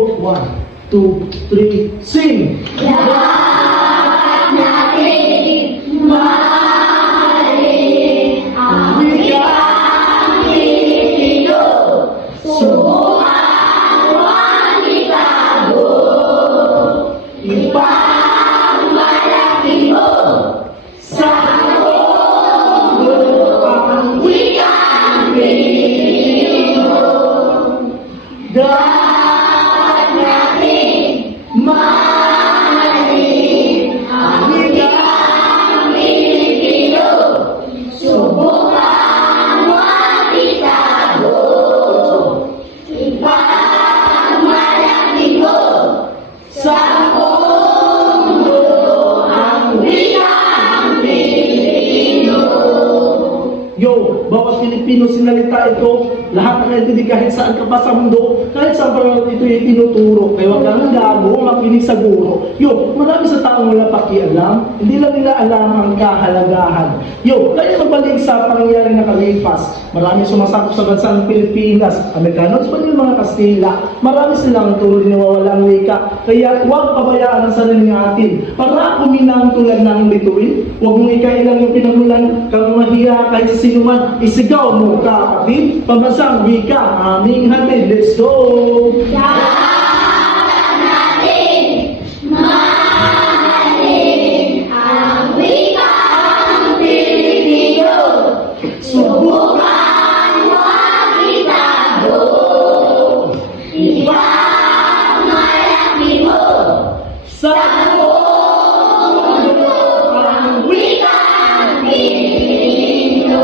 go. 1, 2, 3, sing! Dapat natin mahalin ang wikang Pilipino. Subukan huwag itago. Ipagmalaki mo sa buong mundo ang wikang Pilipino. Dapat natin mahalin ang wikang Pilipino. Subukan huwag itago. Ipagmalaki mo sa buong mundo ang wikang Pilipino. Yo, bawat Pilipino sinalita ito, lahat ng entity kahit saan ka pa sa mundo, kahit saan pa ito yung tinuturo, kaya huwag kang gago, makinig sa guro. Yo, marami sa taong wala pakialam, hindi lang nila alam ang kahalagahan. Yo, kaya magbalik sa pangyayari na kalipas, marami sumasakop sa bansang Pilipinas, Amerikanos, pati yung mga Kastila, marami silang tuloy na wawalang wika, kaya huwag pabayaan ang sarili natin, para kuminang tulad ng bituin, huwag mong ikailang yung pinagulan, kang mahiya kahit sa sinuman, isigaw mo kapatid, pambasang wika, aming hatid, let's go! Dapat natin mahalin ang wikang Pilipino. Subukan huwag itago. Ipagmalaki mo Sa buong mundo ang wikang Pilipino.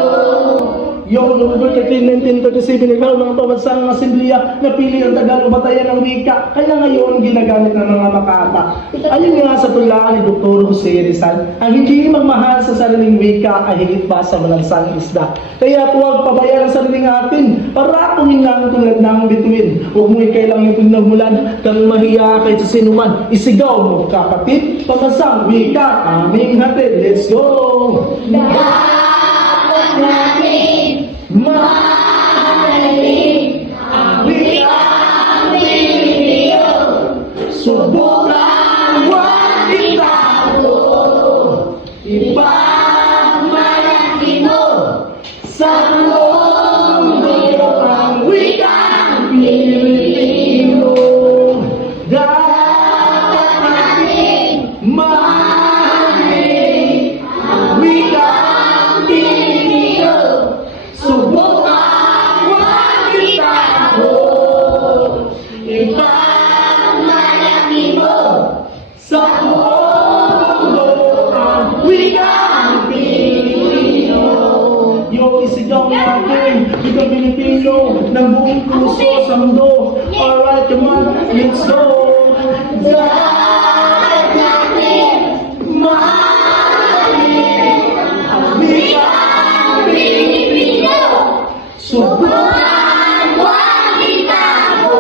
Yung November 13, 1937, ikaw mga pambansang asamblea napili ang Tagalog batayan ng wika. Kaya ngayon ginagamit ng mga makata. Ayun nga sa tula ni Dr. Jose Rizal, ang hindi magmahal sa sariling wika ay higit pa sa malansang isda. Kaya huwag pabayaan ang sariling atin para kuminang tulad ng bituin. Huwag mo ikailang yung pinagmulan, kang mahiya kahit sa sinuman. Isigaw mo kapatid, pambansang wika, aming hatid. Let's go! Dapat natin mahalin ang wikang Pilipino. Subukan huwag itago. Ipagmalaki mo Sa buong mundo ang wikang Pilipino. Dapat natin mahalin ang wikang Pilipino. Subukan huwag itago. ipagmalaki mo Sa buong mundo ang wikang Pilipino. Yung isigaw natin, wikang Pilipino, ng buong puso sa mundo. Alright, come on, let's go! dapat natin mahalin Ang wikang Pilipino. Subukan Huwag itago.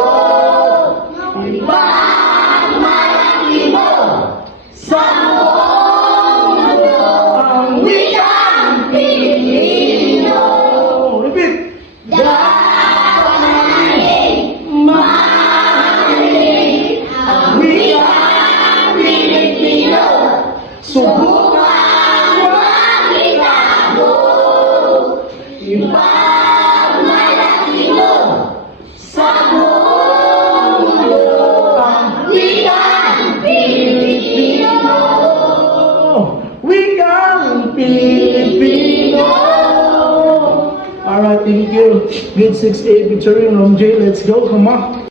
Ipagmalaki mo sa buong mundo ang wikang Pilipino. Repeat! Dapat natin mahalin ang wikang Pilipino. Subukan Huwag itago. Ipagmalaki mo sa buong mundo ang wikang Pilipino. Wikang Pilipino! Alright, thank you. Grade 6A featuring Rom J. Let's go, come on!